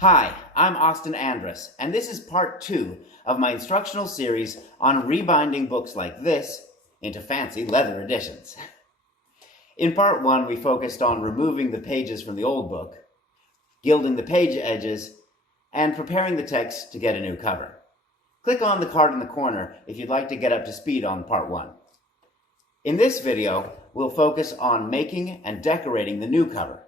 Hi, I'm Austin Andrus, and this is part 2 of my instructional series on rebinding books like this into fancy leather editions. In part 1, we focused on removing the pages from the old book, gilding the page edges, and preparing the text to get a new cover. Click on the card in the corner if you'd like to get up to speed on part 1. In this video, we'll focus on making and decorating the new cover.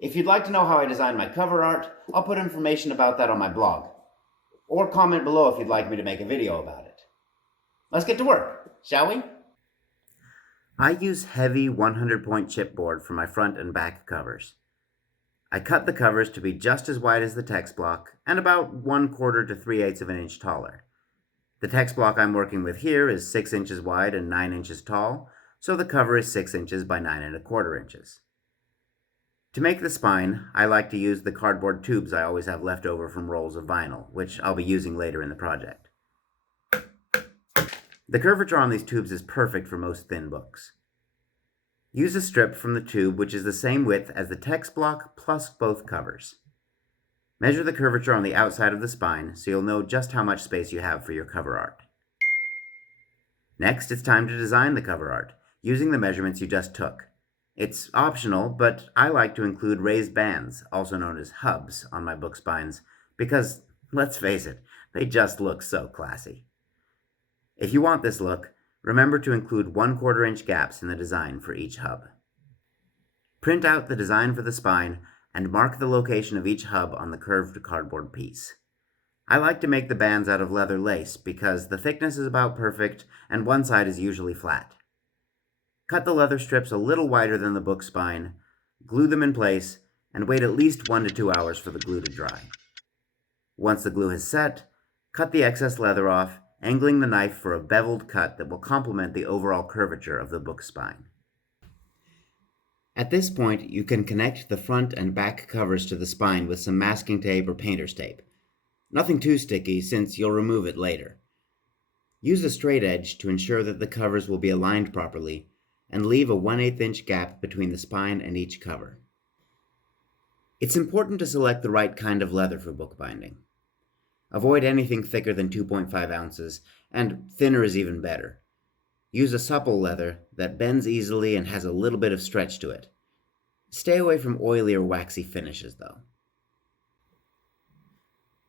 If you'd like to know how I design my cover art, I'll put information about that on my blog. Or comment below if you'd like me to make a video about it. Let's get to work, shall we? I use heavy 100-point chipboard for my front and back covers. I cut the covers to be just as wide as the text block and about 1/4 to 3/8 of an inch taller. The text block I'm working with here is 6 inches wide and 9 inches tall, so the cover is 6 inches by 9 1/4 inches. To make the spine, I like to use the cardboard tubes I always have left over from rolls of vinyl, which I'll be using later in the project. The curvature on these tubes is perfect for most thin books. Use a strip from the tube which is the same width as the text block plus both covers. Measure the curvature on the outside of the spine so you'll know just how much space you have for your cover art. Next, it's time to design the cover art, using the measurements you just took. It's optional, but I like to include raised bands, also known as hubs, on my book spines, because, let's face it, they just look so classy. If you want this look, remember to include 1/4 inch gaps in the design for each hub. Print out the design for the spine and mark the location of each hub on the curved cardboard piece. I like to make the bands out of leather lace because the thickness is about perfect and one side is usually flat. Cut the leather strips a little wider than the book spine, glue them in place, and wait at least 1 to 2 hours for the glue to dry. Once the glue has set, cut the excess leather off, angling the knife for a beveled cut that will complement the overall curvature of the book spine. At this point, you can connect the front and back covers to the spine with some masking tape or painter's tape. Nothing too sticky since you'll remove it later. Use a straight edge to ensure that the covers will be aligned properly, and leave a 1/8 inch gap between the spine and each cover. It's important to select the right kind of leather for bookbinding. Avoid anything thicker than 2.5 ounces, and thinner is even better. Use a supple leather that bends easily and has a little bit of stretch to it. Stay away from oily or waxy finishes, though.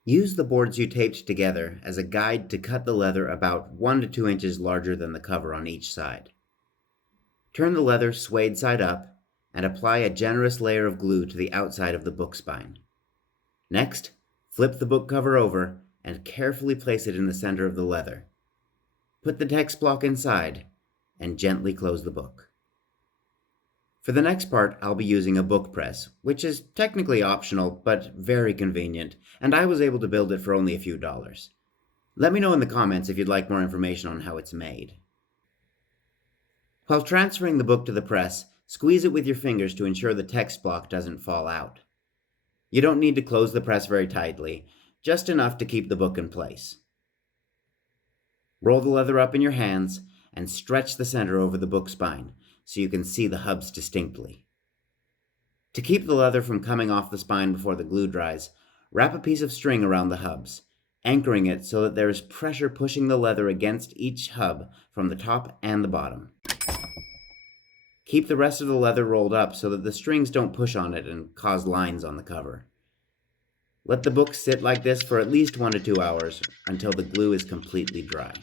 Use the boards you taped together as a guide to cut the leather about 1 to 2 inches larger than the cover on each side. Turn the leather suede side up and apply a generous layer of glue to the outside of the book spine. Next, flip the book cover over and carefully place it in the center of the leather. Put the text block inside and gently close the book. For the next part, I'll be using a book press, which is technically optional but very convenient, and I was able to build it for only a few dollars. Let me know in the comments if you'd like more information on how it's made. While transferring the book to the press, squeeze it with your fingers to ensure the text block doesn't fall out. You don't need to close the press very tightly, just enough to keep the book in place. Roll the leather up in your hands and stretch the center over the book spine so you can see the hubs distinctly. To keep the leather from coming off the spine before the glue dries, wrap a piece of string around the hubs, anchoring it so that there is pressure pushing the leather against each hub from the top and the bottom. Keep the rest of the leather rolled up so that the strings don't push on it and cause lines on the cover. Let the book sit like this for at least 1 to 2 hours until the glue is completely dry.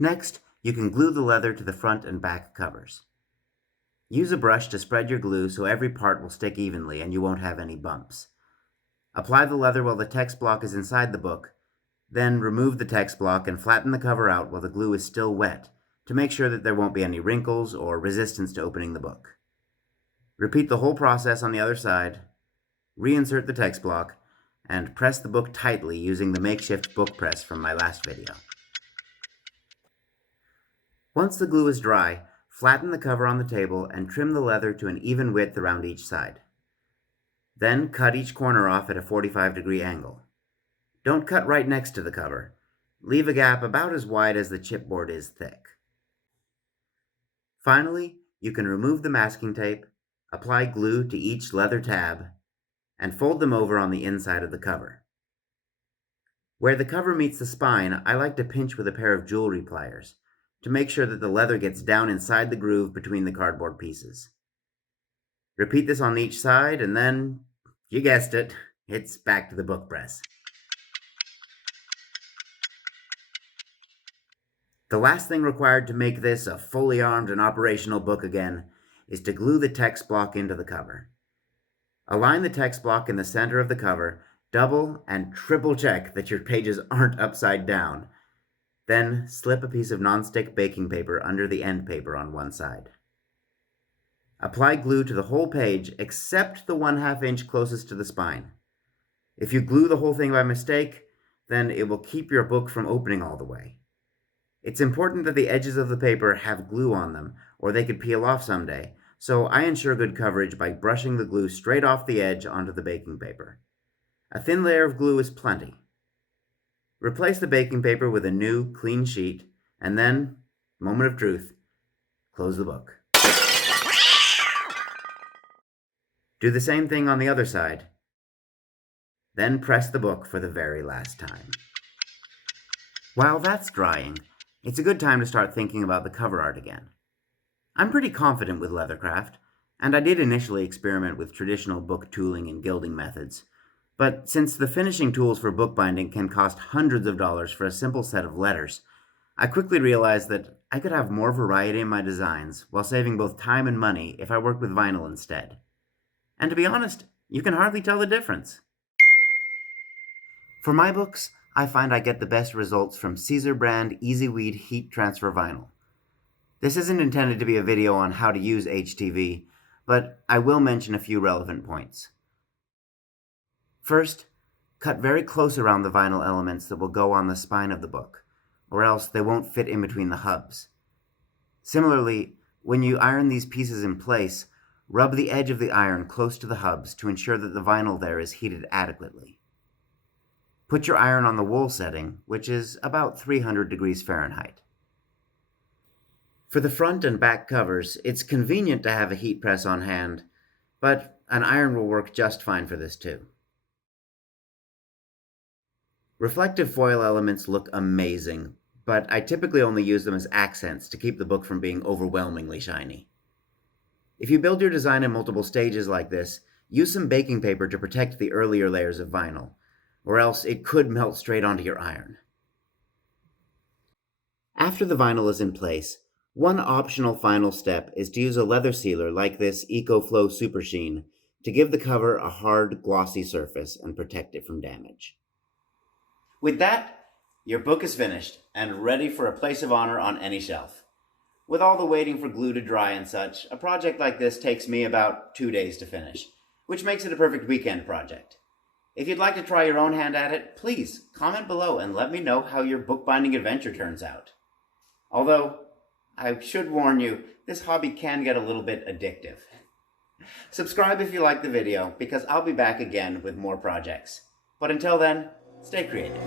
Next, you can glue the leather to the front and back covers. Use a brush to spread your glue so every part will stick evenly and you won't have any bumps. Apply the leather while the text block is inside the book, then remove the text block and flatten the cover out while the glue is still wet, to make sure that there won't be any wrinkles or resistance to opening the book. Repeat the whole process on the other side, reinsert the text block, and press the book tightly using the makeshift book press from my last video. Once the glue is dry, flatten the cover on the table and trim the leather to an even width around each side. Then cut each corner off at a 45-degree angle. Don't cut right next to the cover. Leave a gap about as wide as the chipboard is thick. Finally, you can remove the masking tape, apply glue to each leather tab, and fold them over on the inside of the cover. Where the cover meets the spine, I like to pinch with a pair of jewelry pliers to make sure that the leather gets down inside the groove between the cardboard pieces. Repeat this on each side, and then, you guessed it, it's back to the book press. The last thing required to make this a fully armed and operational book again is to glue the text block into the cover. Align the text block in the center of the cover, double and triple check that your pages aren't upside down. Then slip a piece of nonstick baking paper under the end paper on one side. Apply glue to the whole page except the 1/2 inch closest to the spine. If you glue the whole thing by mistake, then it will keep your book from opening all the way. It's important that the edges of the paper have glue on them, or they could peel off someday, so I ensure good coverage by brushing the glue straight off the edge onto the baking paper. A thin layer of glue is plenty. Replace the baking paper with a new, clean sheet, and then, moment of truth, close the book. Do the same thing on the other side. Then press the book for the very last time. While that's drying, it's a good time to start thinking about the cover art again. I'm pretty confident with leathercraft, and I did initially experiment with traditional book tooling and gilding methods, but since the finishing tools for bookbinding can cost hundreds of dollars for a simple set of letters, I quickly realized that I could have more variety in my designs while saving both time and money if I worked with vinyl instead. And to be honest, you can hardly tell the difference. For my books, I find I get the best results from Caesar brand Easy Weed heat transfer vinyl. This isn't intended to be a video on how to use HTV, but I will mention a few relevant points. First, cut very close around the vinyl elements that will go on the spine of the book, or else they won't fit in between the hubs. Similarly, when you iron these pieces in place, rub the edge of the iron close to the hubs to ensure that the vinyl there is heated adequately. Put your iron on the wool setting, which is about 300 degrees Fahrenheit. For the front and back covers, it's convenient to have a heat press on hand, but an iron will work just fine for this too. Reflective foil elements look amazing, but I typically only use them as accents to keep the book from being overwhelmingly shiny. If you build your design in multiple stages like this, use some baking paper to protect the earlier layers of vinyl, or else it could melt straight onto your iron. After the vinyl is in place, one optional final step is to use a leather sealer like this EcoFlow Super Sheen to give the cover a hard, glossy surface and protect it from damage. With that, your book is finished and ready for a place of honor on any shelf. With all the waiting for glue to dry and such, a project like this takes me about 2 days to finish, which makes it a perfect weekend project. If you'd like to try your own hand at it, please comment below and let me know how your bookbinding adventure turns out. Although, I should warn you, this hobby can get a little bit addictive. Subscribe if you like the video, because I'll be back again with more projects. But until then, stay creative.